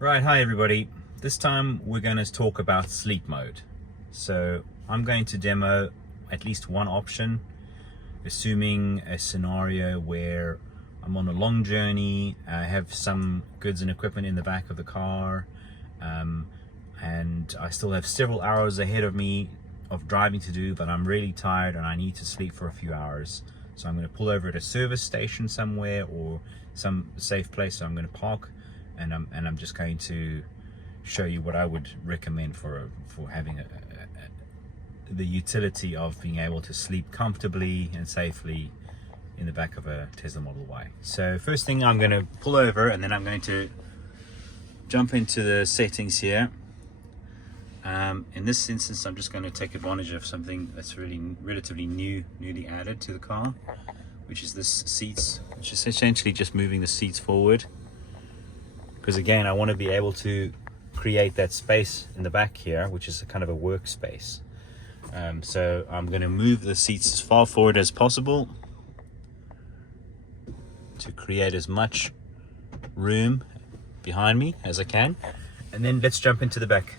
Right, hi everybody. This time we're going to talk about sleep mode. So I'm going to demo at least one option, assuming a scenario where I'm on a long journey, I have some goods and equipment in the back of the car, and I still have several hours ahead of me of driving to do, but I'm really tired and I need to sleep for a few hours. So I'm going to pull over at a service station somewhere or some safe place. So I'm going to park, and I'm just going to show you what I would recommend for having the utility of being able to sleep comfortably and safely in the back of a Tesla Model Y. So first thing, I'm going to pull over and then I'm going to jump into the settings here. In this instance, I'm just going to take advantage of something that's really relatively newly added to the car, which is this seats, which is essentially just moving the seats forward. Because again, I want to be able to create that space in the back here, which is a kind of a workspace. So I'm going to move the seats as far forward as possible to create as much room behind me as I can. And then let's jump into the back.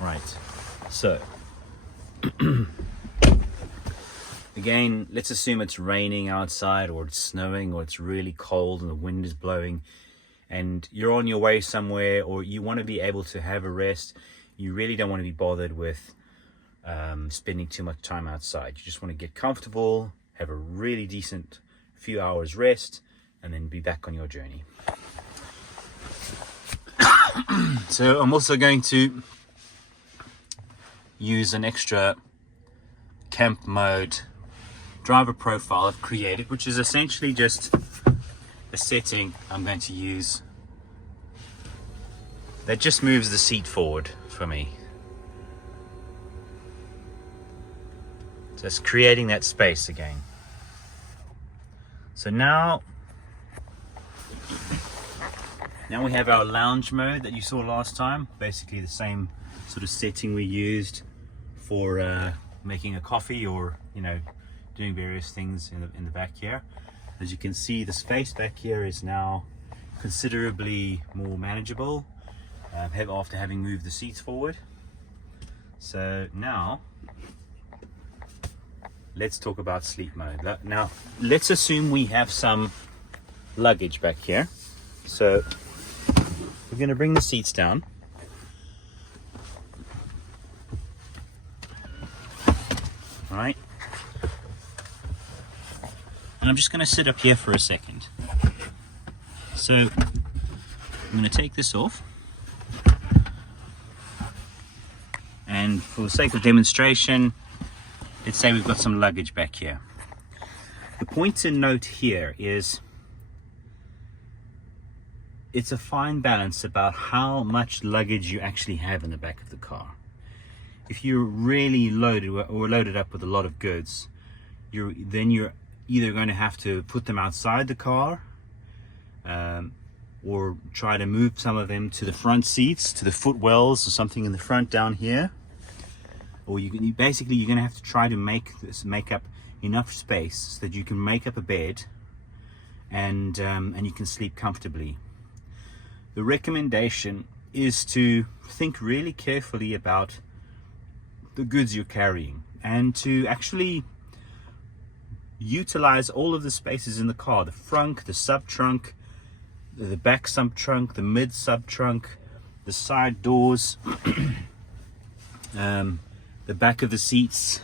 Right, so again, let's assume it's raining outside, or it's snowing, or it's really cold and the wind is blowing, and you're on your way somewhere, or you want to be able to have a rest. You really don't want to be bothered with spending too much time outside. You just want to get comfortable, have a really decent few hours rest, and then be back on your journey. So I'm also going to use an extra camp mode driver profile I've created, which is essentially just a setting I'm going to use that just moves the seat forward for me. Just creating that space again. So now we have our lounge mode that you saw last time, basically the same sort of setting we used for making a coffee, or doing various things in the back here. As you can see, the space back here is now considerably more manageable after having moved the seats forward. So now let's talk about sleep mode. Now let's assume we have some luggage back here. So we're going to bring the seats down. All right. And I'm just going to sit up here for a second. So I'm going to take this off. And for the sake of demonstration, let's say we've got some luggage back here. The point to note here is it's a fine balance about how much luggage you actually have in the back of the car. If you're really loaded or loaded up with a lot of goods, you're either going to have to put them outside the car, or try to move some of them to the front seats, to the footwells or something in the front down here. Or you're going to have to try to make up enough space so that you can make up a bed and you can sleep comfortably. The recommendation is to think really carefully about the goods you're carrying, and to actually utilize all of the spaces in the car: the front, the sub trunk, the back sub trunk, the mid sub trunk, the side doors, the back of the seats,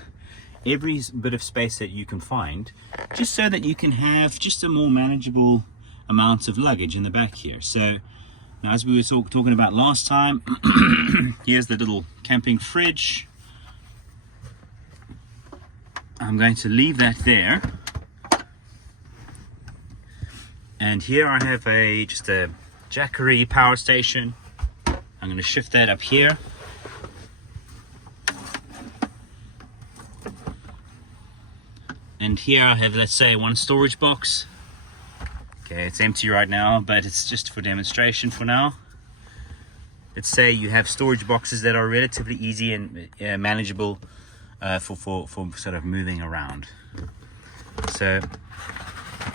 every bit of space that you can find, just so that you can have just a more manageable amount of luggage in the back here. So now, as we were talking about last time, here's the little camping fridge. I'm going to leave that there. And here I have just a Jackery power station. I'm going to shift that up here. And here I have, let's say, one storage box. Okay, it's empty right now, but it's just for demonstration for now. Let's say you have storage boxes that are relatively easy and manageable for sort of moving around. So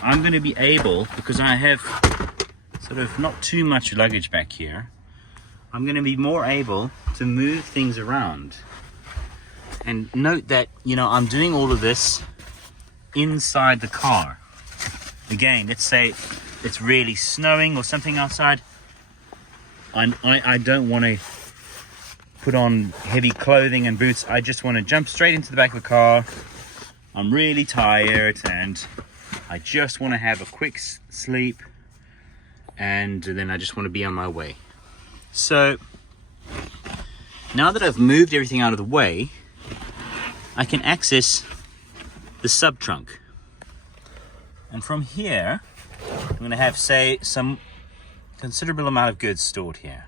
I'm going to be able, because I have sort of not too much luggage back here, I'm going to be more able to move things around. And note that, you know, I'm doing all of this inside the car. Again, let's say it's really snowing or something outside. I don't want to put on heavy clothing and boots. I just want to jump straight into the back of the car. I'm really tired and I just want to have a quick sleep, and then I just want to be on my way. So now that I've moved everything out of the way, I can access the sub trunk. And from here, I'm going to have, say, some considerable amount of goods stored here,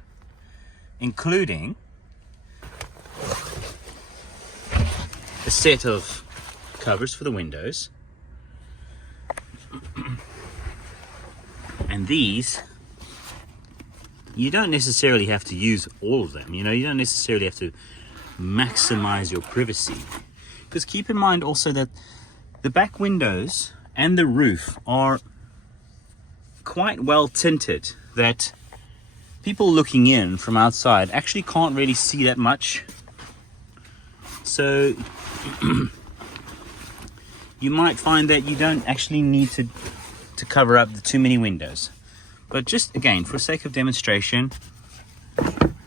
including a set of covers for the windows. And these, you don't necessarily have to use all of them. You know, you don't necessarily have to maximize your privacy. Because keep in mind also that the back windows and the roof are quite well tinted, that people looking in from outside actually can't really see that much. So you might find that you don't actually need to cover up the too many windows. But just again, for sake of demonstration,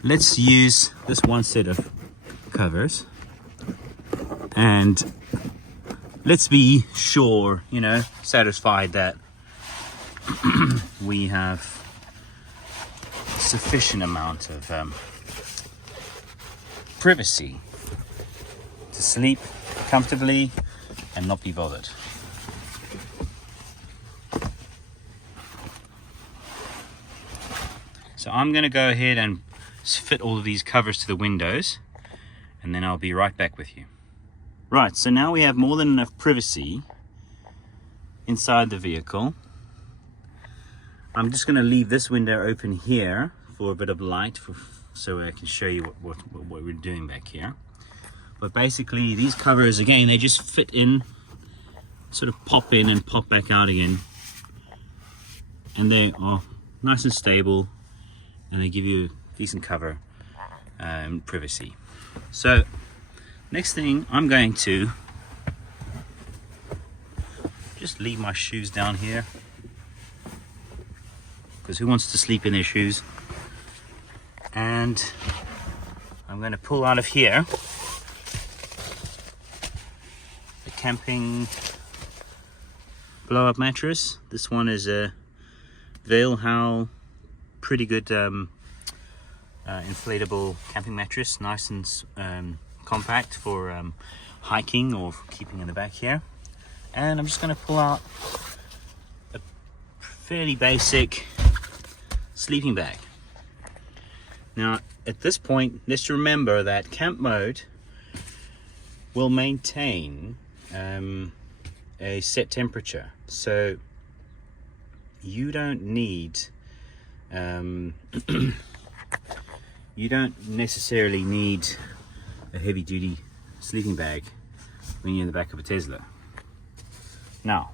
let's use this one set of covers and let's be sure, you know, satisfied that we have sufficient amount of privacy to sleep comfortably and not be bothered. So I'm going to go ahead and fit all of these covers to the windows, and then I'll be right back with you. Right, so now we have more than enough privacy inside the vehicle. I'm just going to leave this window open here for a bit of light, so I can show you what we're doing back here. But basically these covers, again, they just fit in, sort of pop in and pop back out again. And they are nice and stable, and they give you decent cover and privacy. So next thing, I'm going to just leave my shoes down here, because who wants to sleep in their shoes? And I'm going to pull out of here the camping blow-up mattress. This one is a Veil Howl, pretty good inflatable camping mattress, nice and compact for hiking or for keeping in the back here. And I'm just going to pull out a fairly basic sleeping bag. Now at this point, let's remember that camp mode will maintain a set temperature, so you don't need you don't necessarily need a heavy duty sleeping bag when you're in the back of a Tesla. Now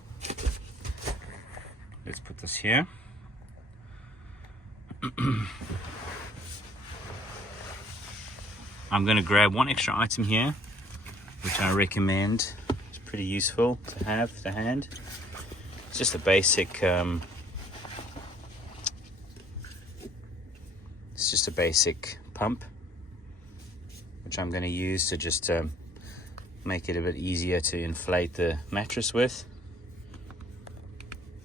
let's put this here. I'm going to grab one extra item here, which I recommend. It's pretty useful to have to hand. It's just a basic pump, which I'm going to use to just make it a bit easier to inflate the mattress with.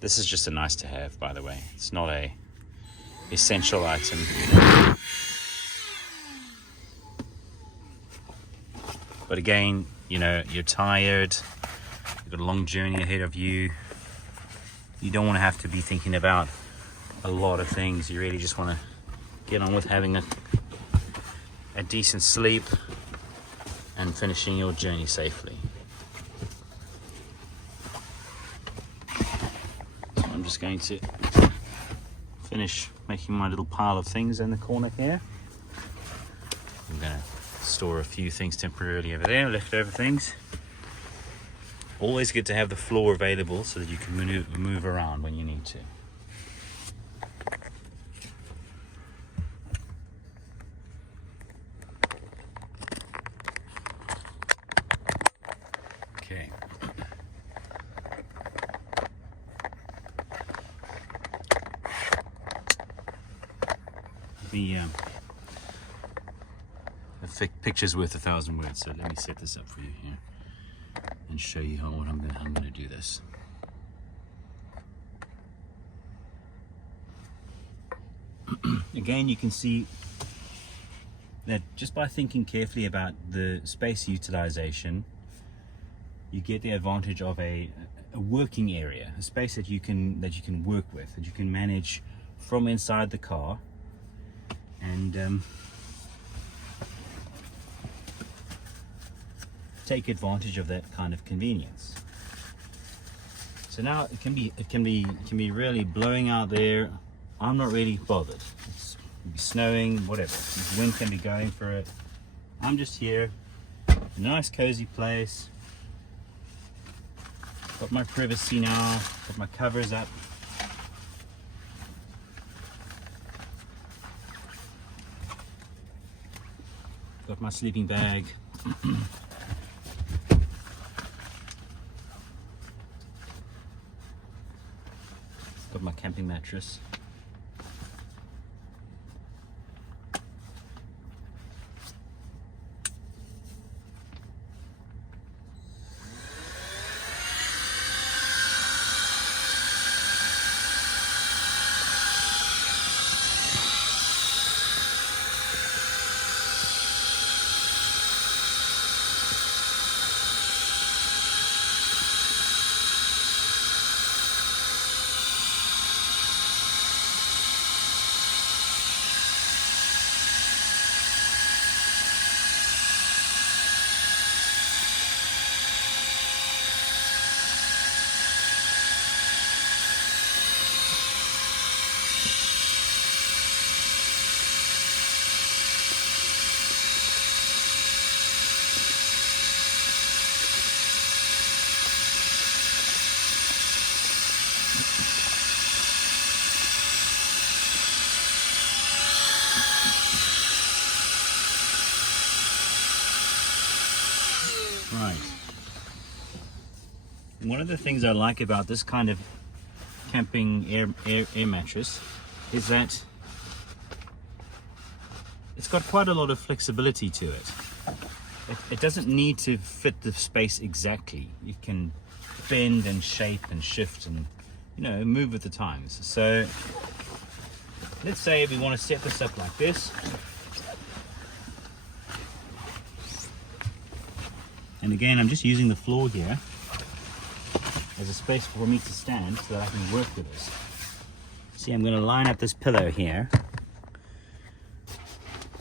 This is just a nice to have, by the way. It's not a essential item. But again, you know, you're tired, you've got a long journey ahead of you. You don't want to have to be thinking about a lot of things. You really just want to get on with having a decent sleep and finishing your journey safely. So I'm just going to finish making my little pile of things in the corner here. I'm going to store a few things temporarily over there, leftover things. Always good to have the floor available so that you can move around when you need to. Okay. The picture's worth 1,000 words, so let me set this up for you here and show you how I'm going to do this. Again, you can see that just by thinking carefully about the space utilization, you get the advantage of a working area, a space that you can work with, that you can manage from inside the car, and take advantage of that kind of convenience. So now it can be really blowing out there. I'm not really bothered. It's be snowing, whatever. The wind can be going for it. I'm just here, a nice cozy place. Got my privacy now. Got my covers up. Got my sleeping bag. Got my camping mattress. Right. One of the things I like about this kind of camping air mattress is that it's got quite a lot of flexibility to it. It doesn't need to fit the space exactly. It can bend and shape and shift and, you know, move with the times. So let's say we want to set this up like this. And again, I'm just using the floor here as a space for me to stand so that I can work with this. See, I'm going to line up this pillow here.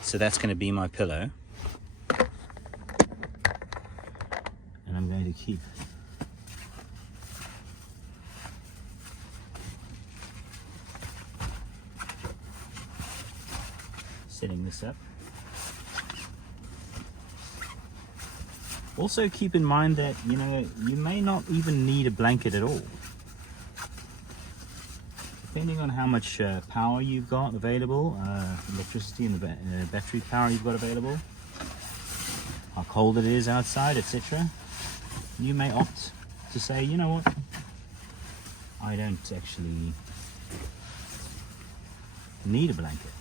So that's going to be my pillow. And I'm going to keep setting this up. Also keep in mind that, you know, you may not even need a blanket at all. Depending on how much power you've got available, electricity and the battery power you've got available, how cold it is outside, etc. You may opt to say, you know what, I don't actually need a blanket.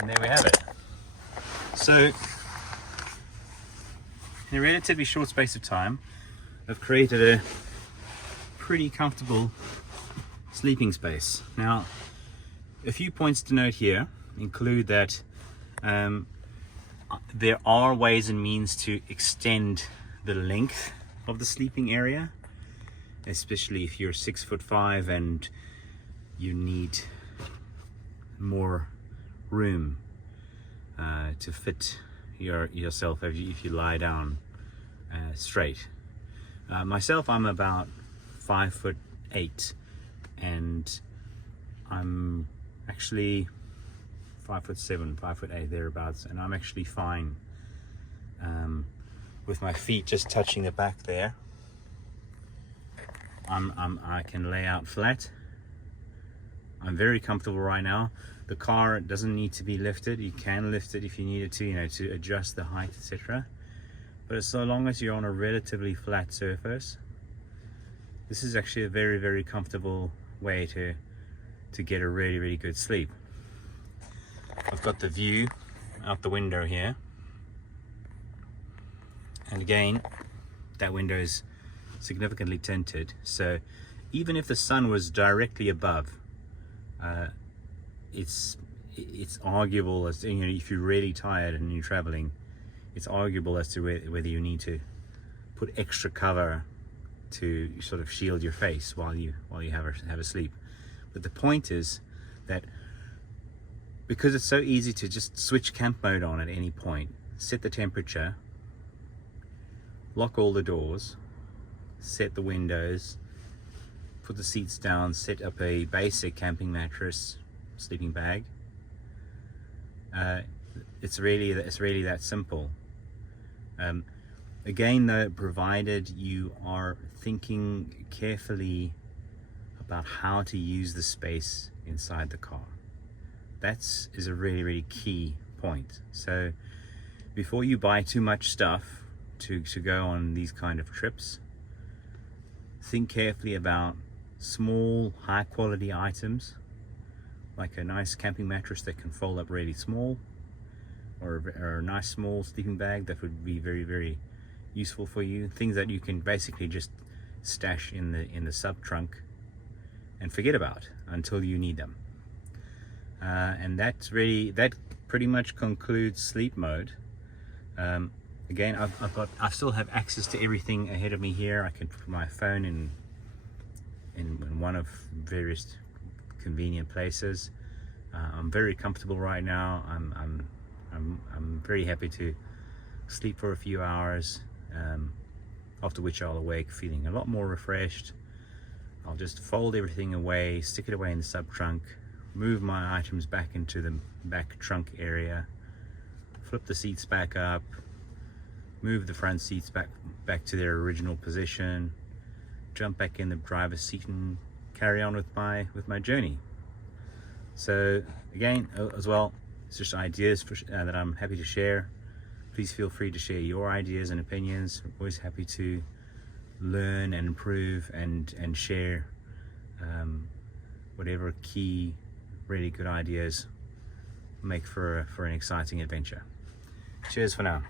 And there we have it. So, in a relatively short space of time, I've created a pretty comfortable sleeping space. Now, a few points to note here include that there are ways and means to extend the length of the sleeping area, especially if you're 6'5" and you need more room. to fit yourself if you lie down straight. Myself, I'm about 5'8", and I'm actually 5'7", 5'8", thereabouts, and I'm actually fine with my feet just touching the back there. I can lay out flat. I'm very comfortable right now. The car doesn't need to be lifted. You can lift it if you needed to, to adjust the height, etc. But so long as you're on a relatively flat surface, this is actually a very, very comfortable way to get a really, really good sleep. I've got the view out the window here, and again, that window is significantly tinted, so even if the sun was directly above, it's arguable as if you're really tired and you're traveling, it's arguable as to whether you need to put extra cover to sort of shield your face while you have a sleep. But the point is that because it's so easy to just switch camp mode on at any point, set the temperature, lock all the doors, set the windows, put the seats down, set up a basic camping mattress, sleeping bag. It's really that simple. Again though, provided you are thinking carefully about how to use the space inside the car. That is a really, really key point. So before you buy too much stuff to go on these kind of trips, think carefully about small, high quality items, like a nice camping mattress that can fold up really small, or a nice small sleeping bag that would be very, very useful for you. Things that you can basically just stash in the sub trunk and forget about until you need them. And that pretty much concludes sleep mode. Again, I still have access to everything ahead of me here. I can put my phone in one of various convenient places. I'm very comfortable right now. I'm very happy to sleep for a few hours, after which I'll awake feeling a lot more refreshed. I'll just fold everything away, stick it away in the sub trunk, move my items back into the back trunk area, flip the seats back up, move the front seats back to their original position, jump back in the driver's seat and carry on with my journey. So again, as well, it's just ideas that I'm happy to share. Please feel free to share your ideas and opinions. I'm always happy to learn and improve and share whatever key really good ideas make for an exciting adventure. Cheers for now.